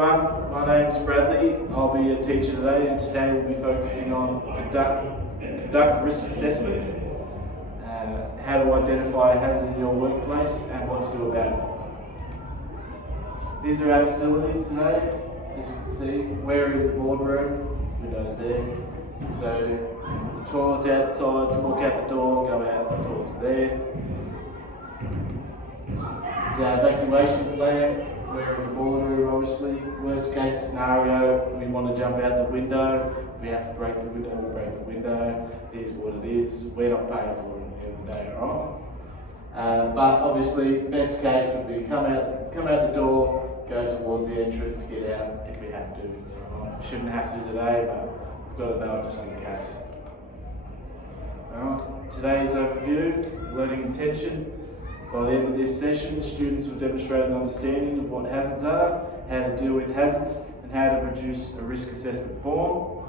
everyone, my name is Bradley. I'll be a teacher today, and today we'll be focusing on conduct risk assessment, how to identify a hazard in your workplace and what to do about it. These are our facilities today. As you can see, we're in the boardroom, windows there. So the toilet's outside, walk out the door, go out, the toilets are there. This is our evacuation plan. We're in the boardroom, obviously. Worst case scenario, we want to jump out the window. If we have to break the window, we'll break the window. It is what it is. We're not paying for it at the end of the day, alright? But obviously, best case would be come out the door, go towards the entrance, get out if we have to. Right? Shouldn't have to today, but we've got to know it just in case. Alright, today's overview, learning intention. By the end of this session, students will demonstrate an understanding of what hazards are, how to deal with hazards, and how to produce a risk assessment form.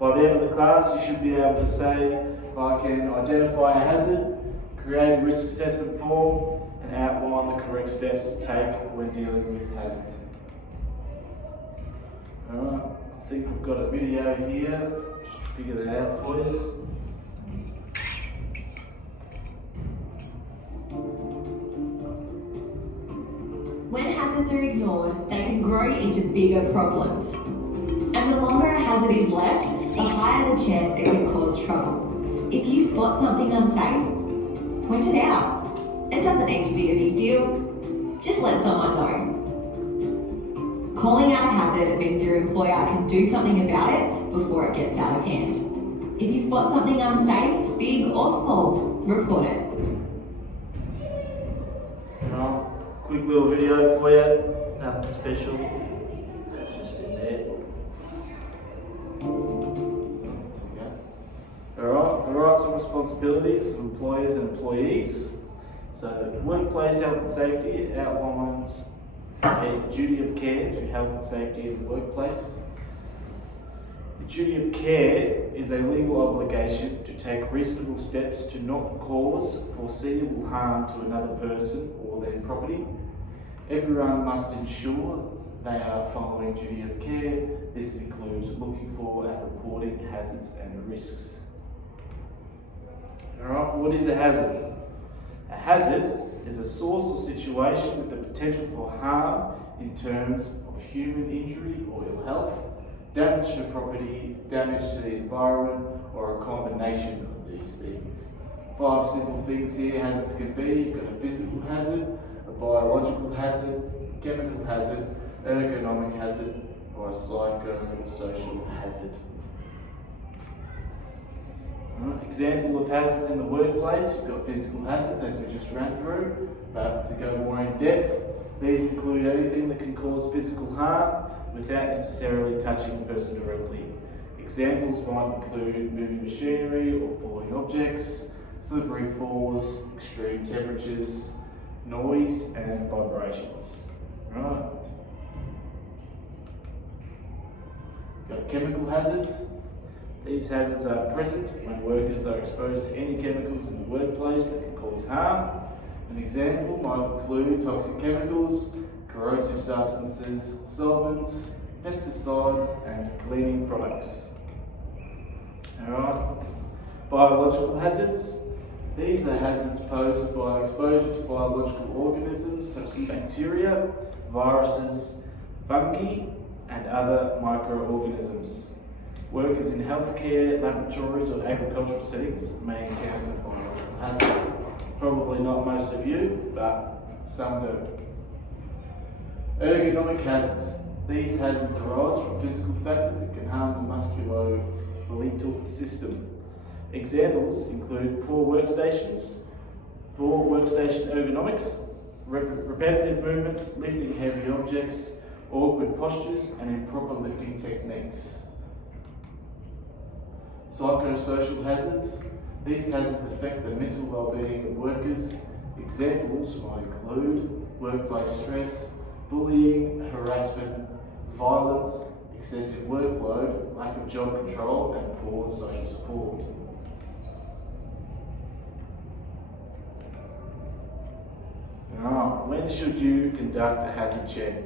By the end of the class, you should be able to say, I can identify a hazard, create a risk assessment form, and outline the correct steps to take when dealing with hazards. Alright, I think we've got a video here, just to figure that out for you. When hazards are ignored, they can grow into bigger problems. And the longer a hazard is left, the higher the chance it could cause trouble. If you spot something unsafe, point it out. It doesn't need to be a big deal. Just let someone know. Calling out a hazard means your employer can do something about it before it gets out of hand. If you spot something unsafe, big or small, report it. Quick little video for you, nothing special, it's just in there. Alright, the rights and responsibilities of employers and employees. So, workplace health and safety outlines a duty of care to health and safety in the workplace. The duty of care is a legal obligation to take reasonable steps to not cause foreseeable harm to another person or their property. Everyone must ensure they are following duty of care. This includes looking for and reporting hazards and risks. Alright, what is a hazard? A hazard is a source or situation with the potential for harm in terms of human injury or ill health, damage to property, damage to the environment, or a combination of these things. 5 simple things here hazards can be. You've got a physical hazard, a biological hazard, chemical hazard, ergonomic hazard, or a psychosocial hazard. Example of hazards in the workplace, you've got physical hazards as we just ran through, but to go more in depth, these include anything that can cause physical harm without necessarily touching the person directly. Examples might include moving machinery or falling objects, slippery falls, extreme temperatures, noise and vibrations. Right. Got chemical hazards. These hazards are present when workers are exposed to any chemicals in the workplace that can cause harm. An example might include toxic chemicals, corrosive substances, solvents, pesticides and cleaning products. Alright. Biological hazards. These are hazards posed by exposure to biological organisms such as bacteria, viruses, fungi, and other microorganisms. Workers in healthcare, laboratories, or agricultural settings may encounter biological hazards. Probably not most of you, but some do. Ergonomic hazards. These hazards arise from physical factors that can harm the musculoskeletal system. Examples include poor workstation ergonomics, repetitive movements, lifting heavy objects, awkward postures, and improper lifting techniques. Psychosocial hazards. These hazards affect the mental well-being of workers. Examples might include workplace stress, bullying, harassment, violence, excessive workload, lack of job control, and poor social support. When should you conduct a hazard check?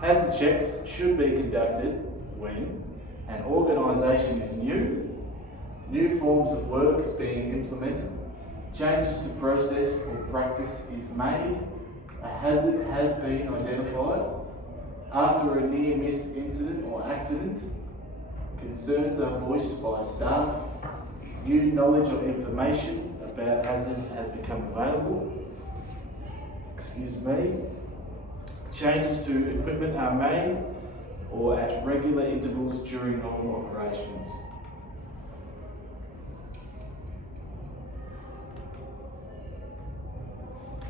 Hazard checks should be conducted when an organisation is new forms of work is being implemented, changes to process or practice is made, a hazard has been identified, after a near-miss incident or accident, concerns are voiced by staff, new knowledge or information about hazard has become available, changes to equipment are made or at regular intervals during normal operations.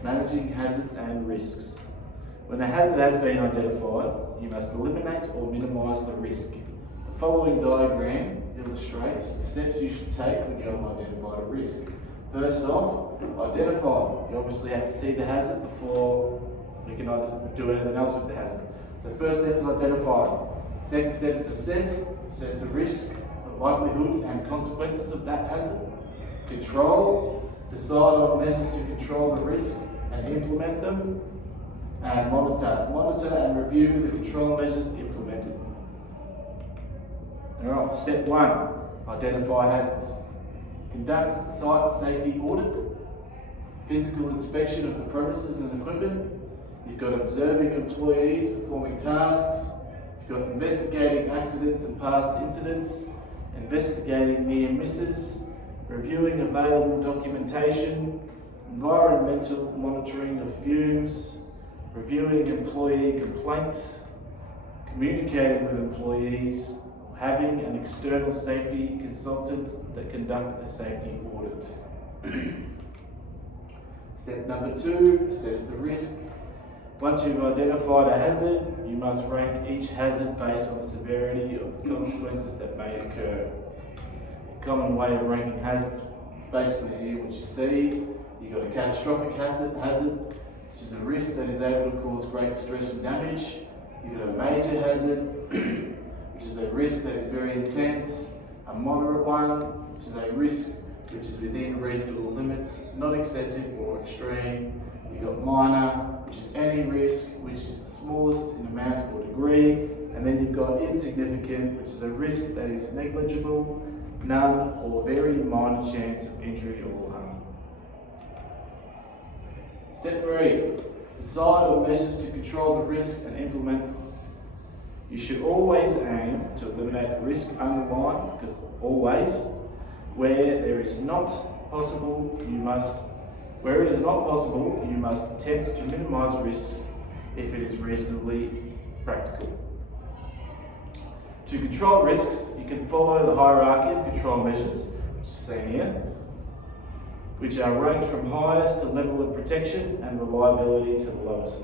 Managing hazards and risks. When a hazard has been identified, you must eliminate or minimise the risk. The following diagram illustrates the steps you should take when you have identified a risk. First off, identify. You obviously have to see the hazard before you can do anything else with the hazard. So first step is identify. Second step is assess the risk, the likelihood and consequences of that hazard. Control, decide on measures to control the risk and implement them. And monitor and review the control measures implemented. Alright, step 1, identify hazards. Conduct site safety audit, physical inspection of the premises and equipment. You've got observing employees performing tasks. You've got investigating accidents and past incidents, investigating near misses, reviewing available documentation, environmental monitoring of fumes, reviewing employee complaints, communicating with employees, having an external safety consultant that conduct a safety audit. Step number 2, assess the risk. Once you've identified a hazard, you must rank each hazard based on the severity of the consequences that may occur. A common way of ranking hazards, basically here what you see, you've got a catastrophic hazard, which is a risk that is able to cause great distress and damage. You've got a major hazard, which is a risk that is very intense. A moderate one, which is a risk which is within reasonable limits, not excessive or extreme. You've got minor, which is any risk, which is the smallest in amount or degree. And then you've got insignificant, which is a risk that is negligible, none or very minor chance of injury or harm. Step 3, decide on measures to control the risk and implement them. You should always aim to eliminate the risk underlying, because always, where it is not possible, you must attempt to minimise risks if it is reasonably practical. To control risks, you can follow the hierarchy of control measures, which is seen here, which are ranked from highest to level of protection and reliability to the lowest.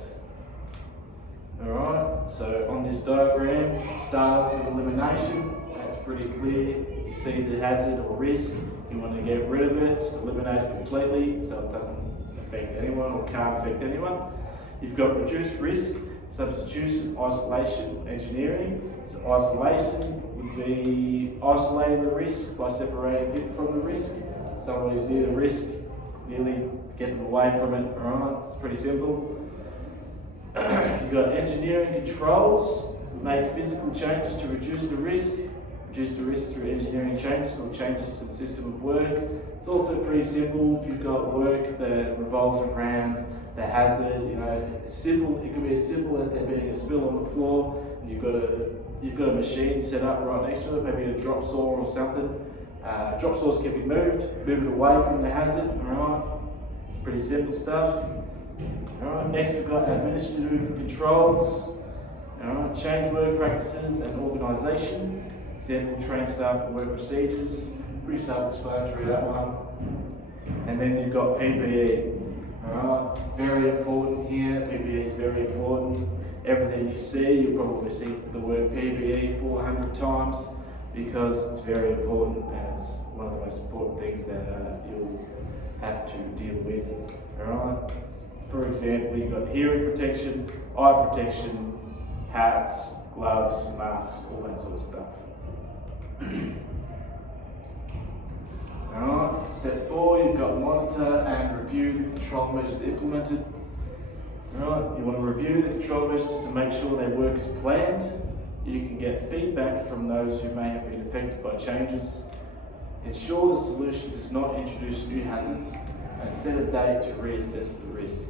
Alright, so on this diagram, start off with elimination. That's pretty clear. You see the hazard or risk, you want to get rid of it, just eliminate it completely so it doesn't affect anyone or can't affect anyone. You've got reduced risk, substitution, isolation, engineering. So isolation would be isolating the risk by separating it from the risk. Someone who's near the risk, nearly get them away from it. Alright, it's pretty simple. You've got engineering controls, make physical changes to reduce the risk through engineering changes or changes to the system of work. It's also pretty simple. If you've got work that revolves around the hazard, simple. It could be as simple as there being a spill on the floor. And you've got a machine set up right next to it, maybe a drop saw or something. Drop saws can be move it away from the hazard. Alright, it's pretty simple stuff. Alright, next we've got administrative controls. Alright, change work practices and organisation. Example, train staff and work procedures. Pretty self-explanatory, that one. And then you've got PPE. Alright, very important here. PPE is very important. Everything you see, you'll probably see the word PPE 400 times because it's very important and it's one of the most important things that you'll have to deal with. Alright. For example, you've got hearing protection, eye protection, hats, gloves, masks, all that sort of stuff. Alright, step 4, you've got monitor and review the control measures implemented. Alright, you want to review the control measures to make sure they work as planned. You can get feedback from those who may have been affected by changes. Ensure the solution does not introduce new hazards, and set a date to reassess the risk.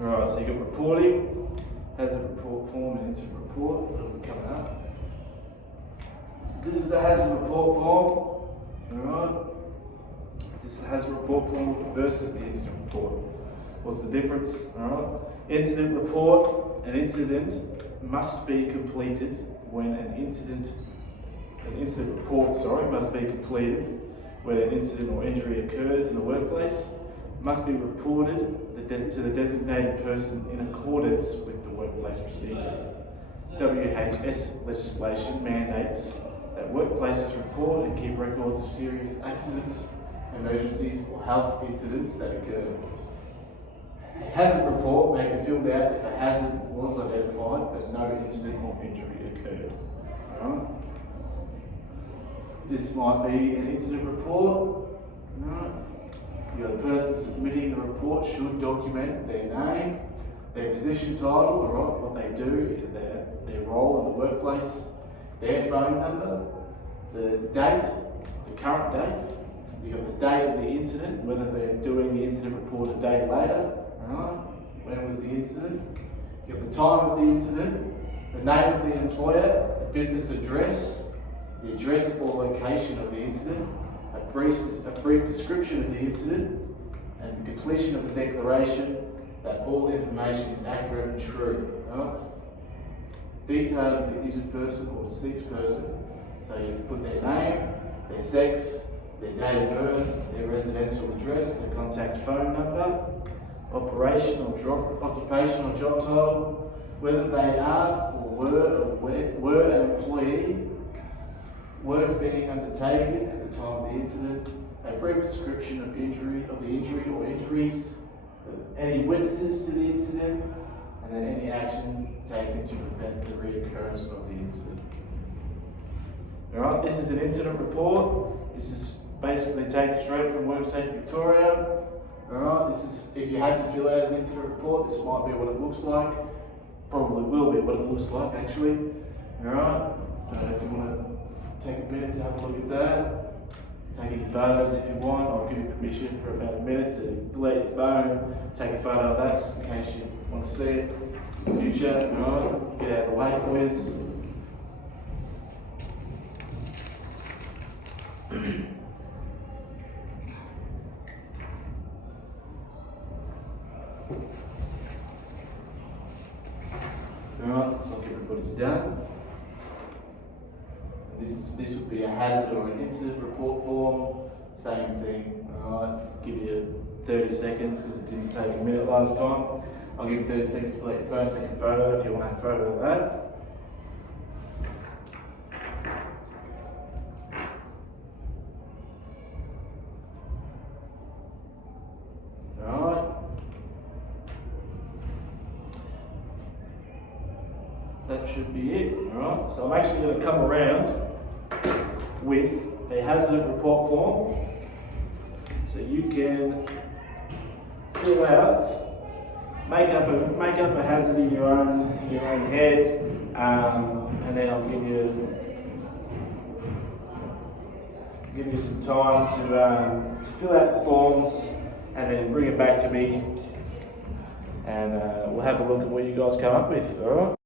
Alright, so you've got reporting, hazard report form and incident report. What are we coming up? So this is the hazard report form. Alright. This is the hazard report form versus the incident report. What's the difference? Alright. Incident report, an incident must be completed when an incident report must be completed when an incident or injury occurs in the workplace, must be reported to the designated person in accordance with the workplace procedures. WHS legislation mandates that workplaces report and keep records of serious accidents, emergencies or health incidents that occur. A hazard report may be filled out if a hazard was identified but no incident or injury occurred. Alright. This might be an incident report. Alright. The person submitting the report should document their name, their position title, alright, what they do, their role in the workplace, their phone number, the date, the current date. You've got the date of the incident, whether they're doing the incident report a day later, alright, when was the incident. You've got the time of the incident, the name of the employer, the business address, the address or location of the incident, a brief description of the incident, and completion of the declaration that all information is accurate and true. Right? Detail of the injured person or deceased person, so you put their name, their sex, their date of birth, their residential address, their contact phone number, occupational job title, whether they are or were an employee, work being undertaken at the time of the incident, a brief description of the injury or injuries, any witnesses to the incident, and then any action taken to prevent the reoccurrence of the incident. Alright, this is an incident report. This is basically taken straight from WorkSafe Victoria. Alright, this is, if you had to fill out an incident report, this might be what it looks like. Probably will be what it looks like actually. Alright, so if you want to take a minute to have a look at that, take any photos if you want. I'll give you permission for about a minute to pull out your phone, take a photo of that just in case you want to see it in the future. Alright, get out of the way for you. Alright, looks like everybody's done. This would be a hazard or an incident report form, same thing. Alright, give you 30 seconds because it didn't take a minute last time. I'll give you 30 seconds to pull out your phone, take a photo if you want to have a photo of that. That should be it, alright? So I'm actually going to come around with a hazard report form so you can fill out, make up a hazard in your own head, and then I'll give you some time to fill out the forms and then bring it back to me, and we'll have a look at what you guys come up with, alright?